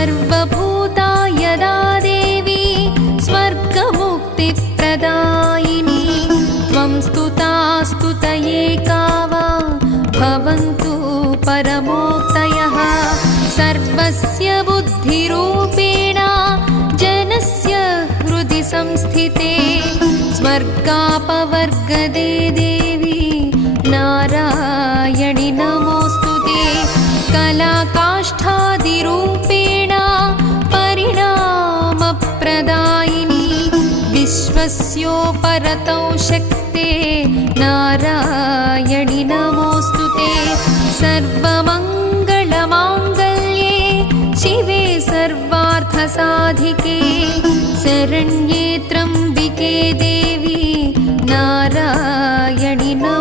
सर्वभूतायदा देवी स्वर्गमुक्तिप्रदायिनी त्वं स्तुता स्तुतये का वा भवन्तु परमोक्तयः सर्वस्य बुद्धिरूपेण जनस्य हृदि संस्थिते स्वर्गापवर्गदे देवी नारायणि नमोऽस्तुते कलाकाष्ठादिरूपेण परिणामप्रदायिनी विश्वस्योपरतौ शक्ते नारायणि नमोऽस्तुते सर्वमङ्गलमाङ्गल्ये शिवे सर्वार्थसाधिके शरण्ये त्र्यम्बिके देवी नारायणि नमोऽस्तुते।